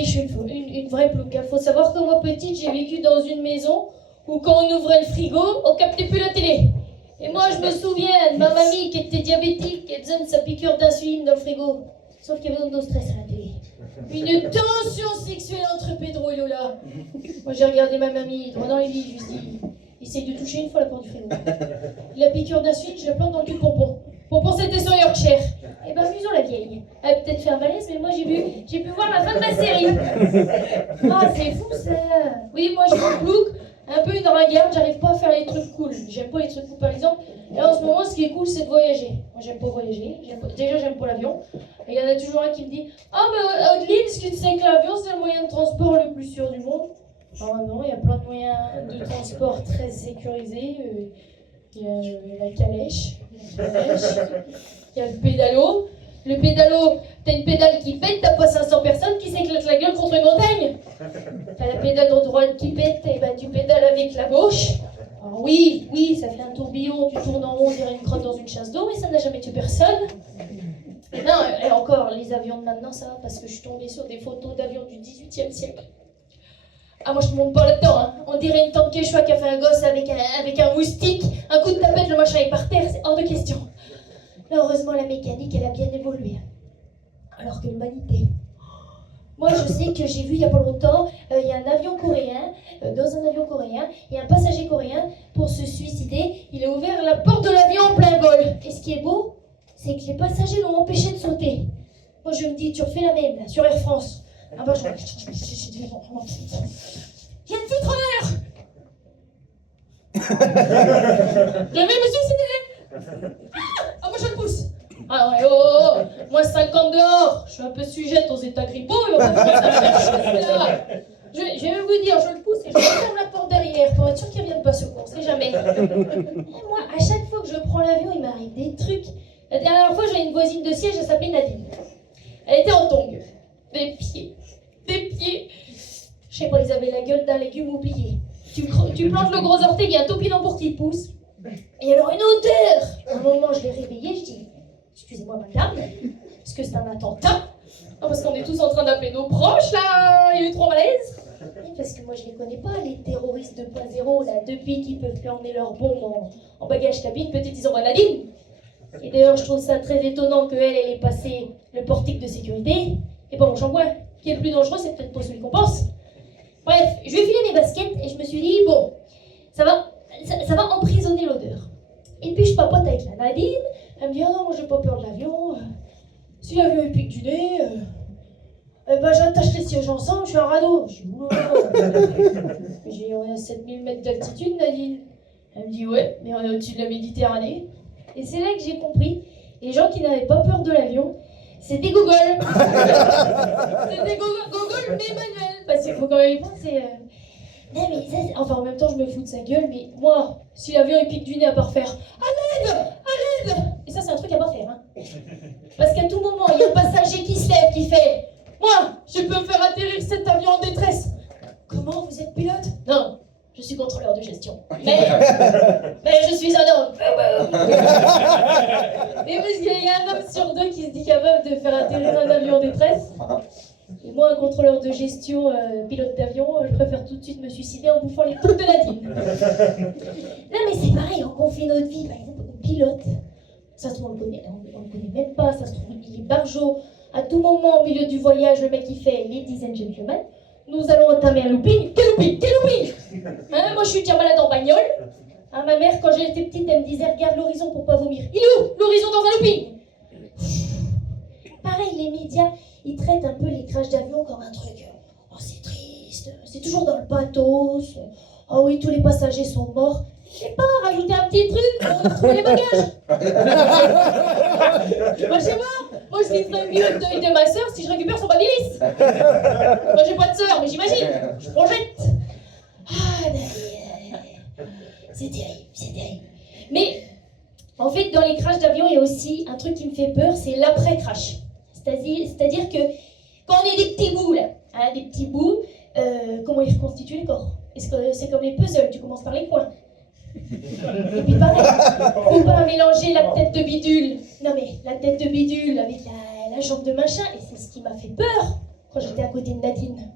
petit, je suis une vraie plouque. Il faut savoir que moi, petite, j'ai vécu dans une maison où quand on ouvrait le frigo, on captait plus la télé. Et moi, je me souviens de ma mamie qui était diabétique et faisait sa piqûre d'insuline dans le frigo. Sauf qu'il y avait un dos stress à la télé. Une tension sexuelle entre Pedro et Lola. Moi, j'ai regardé ma mamie droit dans les lits, je lui ai dit, essaye de toucher une fois la porte du frigo. La piqûre d'insuline, je la plante dans le cul de Pompon. Pompon, c'était son Yorkshire. Eh ben, amusons la vieille. Elle a peut-être fait un malaise, mais moi, j'ai pu voir la fin de la série. Ah, c'est fou, ça. Oui, moi, je suis une plouque, un peu une ringarde, j'arrive pas à faire les trucs cool. J'aime pas les trucs cool, par exemple. Et en ce moment, ce qui est cool, c'est de voyager. Moi, j'aime pas voyager. Déjà, j'aime pas l'avion. Et il y en a toujours un qui me dit, ah, mais Adeline, est-ce que tu sais que l'avion, c'est le moyen de transport le plus sûr du monde? Ah non, il y a plein de moyens de transport très sécurisés. Il y a la calèche, il y a le pédalo. Le pédalo, t'as une pédale qui pète, t'as pas 500 personnes qui s'éclatent la gueule contre une montagne. T'as la pédale de droite qui pète, et ben tu pédales avec la gauche. Alors oui, ça fait un tourbillon, tu tournes en rond, on dirait une crotte dans une chasse d'eau, mais ça n'a jamais tué personne. Non, et encore, les avions de maintenant, ça va, parce que je suis tombée sur des photos d'avions du 18e siècle. Ah, moi je te monte pas là-dedans, hein. On dirait une tante Quechua qui a fait un gosse avec un moustique, un coup de tapette, le machin est par terre, c'est hors de question. Mais heureusement, la mécanique, elle a bien évolué. Alors que l'humanité. Moi, je sais que j'ai vu il y a pas longtemps, il y a un avion coréen, dans un avion coréen, il y a un passager coréen, pour se suicider, il a ouvert la porte de l'avion en plein vol. Et ce qui est beau, c'est que les passagers l'ont empêché de sauter. Moi, je me dis, tu refais la même, là, sur Air France. Ah bah, il y a une titreur. Je vais me suicider. Ah, moi, je le pousse. Ah ouais, oh, moins 50 dehors. Je suis un peu sujette aux états grippaux, il va pas me là. Je vais même vous dire, je le pousse et je ferme la porte derrière pour être sûr qu'il ne revienne pas secours, c'est jamais. Et moi, à chaque fois que je prends l'avion, il m'arrive des trucs. La dernière fois, j'avais une voisine de siège, elle s'appelait Nadine. Elle était en tongs. Des pieds. Je sais pas, ils avaient la gueule d'un légume oublié. Tu plantes le gros orteil, il y a un topinambour qui pousse. Et alors, une odeur. À un moment, je l'ai réveillée, je dis, excusez-moi madame, est-ce que c'est un attentat? Non, parce qu'on est tous en train d'appeler nos proches, là, il y a eu trop malaise. Oui, parce que moi, je les connais pas, les terroristes 2.0, là, depuis qu'ils peuvent plus emmener leurs bombes en bagage cabine, peut-être ils envoient Nadine. Et d'ailleurs, je trouve ça très étonnant qu'elle ait passé le portique de sécurité, et pas mon shampoing. Qui est le plus dangereux, c'est peut-être pas celui qu'on pense. Bref, je lui ai filé mes baskets et je me suis dit, bon, ça va emprisonner l'odeur. Et puis je papote avec la Nadine, elle me dit, ah non, moi j'ai pas peur de l'avion. Si l'avion il pique du nez, ben j'attache les sièges ensemble, je suis un radeau. Je dis, j'ai on est à 7000 mètres d'altitude, Nadine. Elle me dit, ouais, mais on est au-dessus de la Méditerranée. Et c'est là que j'ai compris, les gens qui n'avaient pas peur de l'avion, c'était Google. C'était Google, mais manuel. Parce qu'il faut quand même y penser. Non, mais ça, enfin, en même temps, je me fous de sa gueule, mais moi, si l'avion il pique du nez à pas refaire, à l'aide. Et ça, c'est un truc à pas faire. Hein. Parce qu'à tout moment, il y a un passager qui se lève, qui fait, moi, je peux faire atterrir cet avion en détresse. Comment, vous êtes pilote? Non. Je suis contrôleur de gestion. Mais je suis un homme. Et parce qu'il y a un homme sur deux qui se dit capable de faire atterrir un avion en détresse. Et moi, un contrôleur de gestion, pilote d'avion, je préfère tout de suite me suicider en bouffant les poules de Nadine. Non mais c'est pareil, on confie notre vie. Par exemple, on pilote. Ça se trouve, on le connaît même pas. Ça se trouve, il est barjot. À tout moment, au milieu du voyage, le mec il fait Ladies and gentlemen. Nous allons entamer un looping. Quel looping hein, moi je suis déjà malade en bagnole. Hein, ma mère, quand j'étais petite, elle me disait regarde l'horizon pour pas vomir. Il est où l'horizon dans un looping? Pareil, les médias, ils traitent un peu les crashs d'avion comme un truc. Oh, c'est triste, c'est toujours dans le pathos. Oh oui, tous les passagers sont morts. Je sais pas, rajouter un petit truc pour trouver les bagages. Moi, je sais pas. Moi, je vivrai mieux le deuil de ma sœur si je récupère son babyliss. Moi, j'ai pas de sœur, mais j'imagine. Je projette. Ah, c'est terrible. Mais, en fait, dans les crashs d'avion, il y a aussi un truc qui me fait peur, c'est l'après-crash. C'est-à-dire que quand on est des petits bouts, là, hein, des petits bouts, comment ils reconstituent les corps? Est-ce que c'est comme les puzzles, tu commences par les coins. Et puis pareil, faut pas mélanger la tête de bidule. Non mais la tête de bidule avec la jambe de machin, et c'est ce qui m'a fait peur. quand j'étais à côté de Nadine.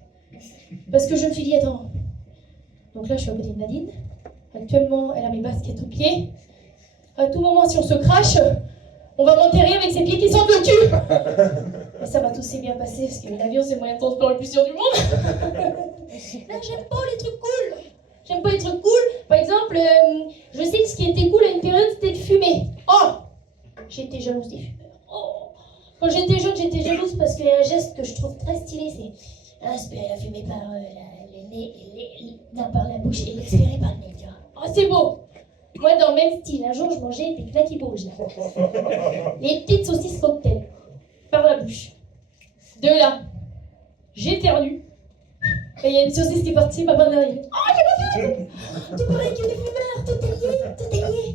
Parce que je me suis dit, attends, donc là je suis à côté de Nadine. Actuellement, elle a mes baskets aux pieds. À tout moment, si on se crache, on va m'enterrer avec ses pieds qui sentent le cul. Et ça va tout s'est bien passé, parce que l'avion, c'est le moyen de transport le plus sûr du monde. Là, j'aime pas les trucs cool. J'aime pas les trucs cool. Par exemple, je sais que ce qui était cool à une période, c'était de fumer. Oh, j'étais jalouse des fumeurs. Oh. Quand j'étais jeune, j'étais jalouse parce qu'il y a un geste que je trouve très stylé, c'est inspirer la fumée par le nez, non, par la bouche et l'expirer par le nez, tu vois. Oh, c'est beau. Moi, dans le même style, un jour, je mangeais des knacky balls, là. Les petites saucisses cocktail, par la bouche. De là, j'éternue. Et il y a une saucisse qui est partie par derrière. Oh, j'ai pas fait tout pareil que des fumeurs, tout est lié, tout est lié.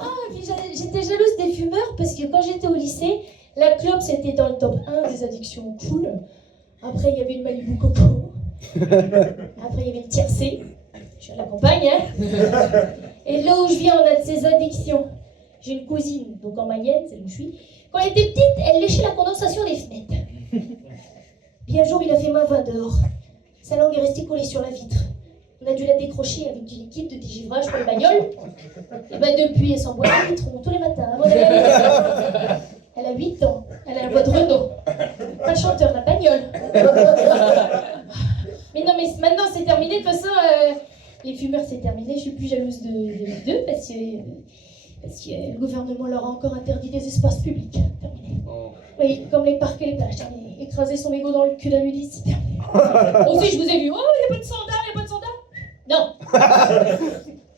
Ah, puis j'étais jalouse des fumeurs parce que quand j'étais au lycée, la clope c'était dans le top 1 des addictions cool. Après, il y avait le Malibu Coco. Après, il y avait le tiercé. Je suis à la campagne, hein. Et là où je viens, on a de ces addictions. J'ai une cousine, donc en Mayenne, c'est où je suis. Quand elle était petite, elle léchait la condensation des fenêtres. Puis un jour, il a fait main 20 dehors. Sa langue est restée collée sur la vitre. On a dû la décrocher avec du liquide de dégivrage pour les bagnoles. Et ben depuis, elle s'envoie le vitron tous les matins avant d'aller à l'école. Elle a 8 ans. Elle a la voix de Renaud. Pas le chanteur, la bagnole. Mais non, mais maintenant c'est terminé. De toute façon, les fumeurs c'est terminé. Je suis plus jalouse d'eux parce que le gouvernement leur a encore interdit des espaces publics. Terminé. Oui, comme les parcs et les plages. Terminé. Écraser son mégot dans le cul d'un nudiste, c'est terminé. Aussi, je vous ai vu. Oh, il n'y a pas de sandales, il n'y a pas de sandales. Non.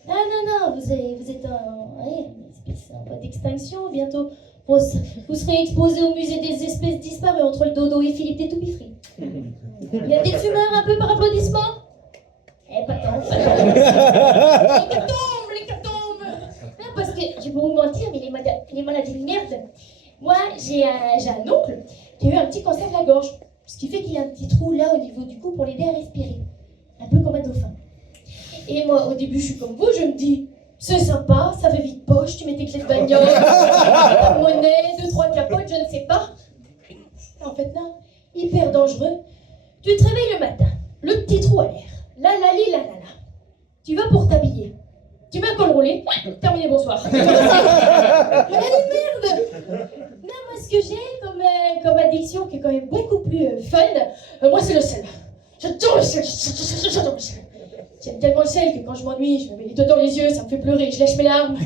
Non, vous êtes une espèce en voie d'extinction. Bientôt, vous serez exposé au musée des espèces disparues entre le dodo et Philippe des Toupifris. Il y a des fumeurs un peu par applaudissement. Pas tant. L'hécatombe. Non, parce que, je vais vous mentir, mais les maladies de merde. Moi, j'ai un oncle qui a eu un petit cancer de la gorge. Ce qui fait qu'il a un petit trou là au niveau du cou pour l'aider à respirer. Un peu comme un dauphin. Et moi, au début, je suis comme vous, je me dis, c'est sympa, ça fait vite poche, tu mets tes clés de bagnole, ta monnaie, 2-3 capotes, je ne sais pas. En fait, non, hyper dangereux. Tu te réveilles le matin, le petit trou à l'air, la. Tu vas pour t'habiller. Tu mets un col roulé, terminé, bonsoir. Merde. Non, moi, ce que j'ai comme addiction, qui est quand même beaucoup plus fun, moi, c'est le sel. J'adore le sel, j'adore le sel. J'aime tellement le sel que quand je m'ennuie, je me mets les doigts dans les yeux, ça me fait pleurer, je lèche mes larmes.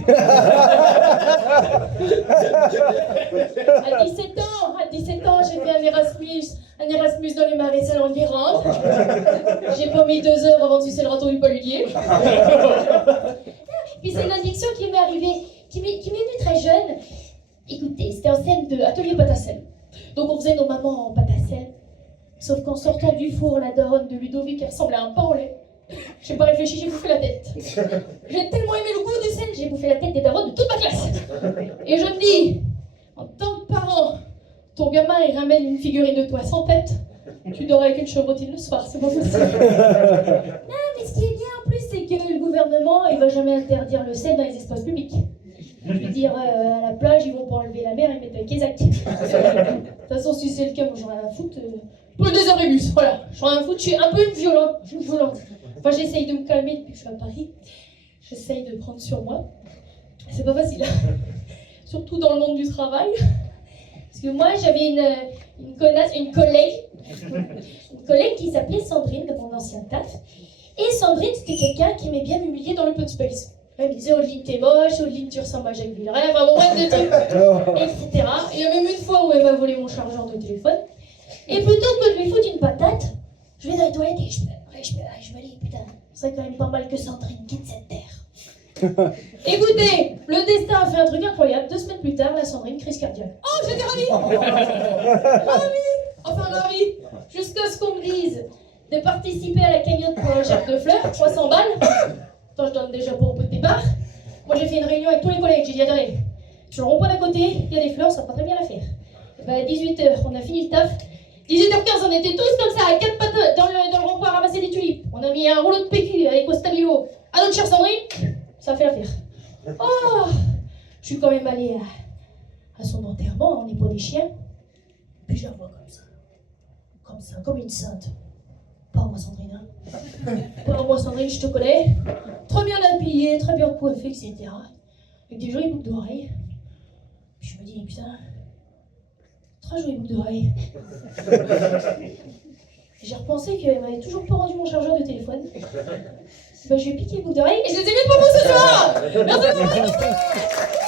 À 17 ans, j'ai fait un Erasmus dans les marais salants de Guérande. J'ai pas mis 2 heures avant de sucer le râteau du paludier. Puis c'est une addiction qui m'est arrivée, qui m'est venue très jeune. Écoutez, c'était un scène de atelier pâte à sel. Donc on faisait nos mamans en pâte à sel. Sauf qu'en sortant du four, la daronne de Ludovic, elle ressemblait à un pain au lait. J'ai pas réfléchi, j'ai bouffé la tête. J'ai tellement aimé le goût du sel, j'ai bouffé la tête des darons de toute ma classe. Et je me dis, en tant que parent, ton gamin il ramène une figurine de toi sans tête, tu dors avec une chevrotine le soir, c'est pas possible. Non, mais ce qui est bien en plus, c'est que le gouvernement, il va jamais interdire le sel dans les espaces publics. Je veux dire, à la plage, ils vont pas enlever la mer, ils mettent un kézak. De toute façon, si c'est le cas, moi j'en ai rien à foutre. Pour des abribus, voilà. J'en ai rien à foutre, je suis un peu une violente. Enfin, j'essaye de me calmer depuis que je suis à Paris. J'essaye de prendre sur moi. C'est pas facile. Surtout dans le monde du travail. Parce que moi, j'avais une collègue qui s'appelait Sandrine, de mon ancien taf. Et Sandrine, c'était quelqu'un qui aimait bien m'humilier dans l'open space. Elle me disait, Odeline, t'es moche, Odeline, tu ressembles à Jacques Villeray, enfin bon, bref, des trucs, etc. Il y a même une fois où elle m'a volé mon chargeur de téléphone. Et plutôt que de lui foutre une patate, je vais dans les toilettes et je me dis, putain, ce serait quand même pas mal que Sandrine quitte cette terre. Écoutez, le destin a fait un truc incroyable. 2 semaines plus tard, la Sandrine, crise cardiaque. Oh, j'étais ravie. Ravie. Jusqu'à ce qu'on me dise de participer à la cagnotte pour un gerbe de fleurs, 300 balles. Attends, je donne déjà pour au pot de départ. Moi, j'ai fait une réunion avec tous les collègues. J'ai dit, attendez, sur le rond-point d'à côté, il y a des fleurs, ça fera très bien l'affaire. À 18h, on a fini le taf. 18h15, on était tous comme ça, à 4 pattes dans le rond-point à ramasser des tulipes. On a mis un rouleau de PQ avec au stabilo. À notre chère Sandrine, ça a fait l'affaire. Oh, je suis quand même allée à son enterrement en épaule des chiens. Puis je la vois comme comme ça, comme une sainte. Pas moi, Sandrine. Hein. Pas moi, Sandrine, je te connais. Très bien habillée, très bien coiffée, etc. Avec des jolies boucles d'oreilles. Puis je me dis, putain, très jolies boucles d'oreilles. J'ai repensé qu'elle m'avait toujours pas rendu mon chargeur de téléphone. Ben, je lui ai piqué les boucles d'oreilles et je les ai mis pour vous ce soir. Merci beaucoup.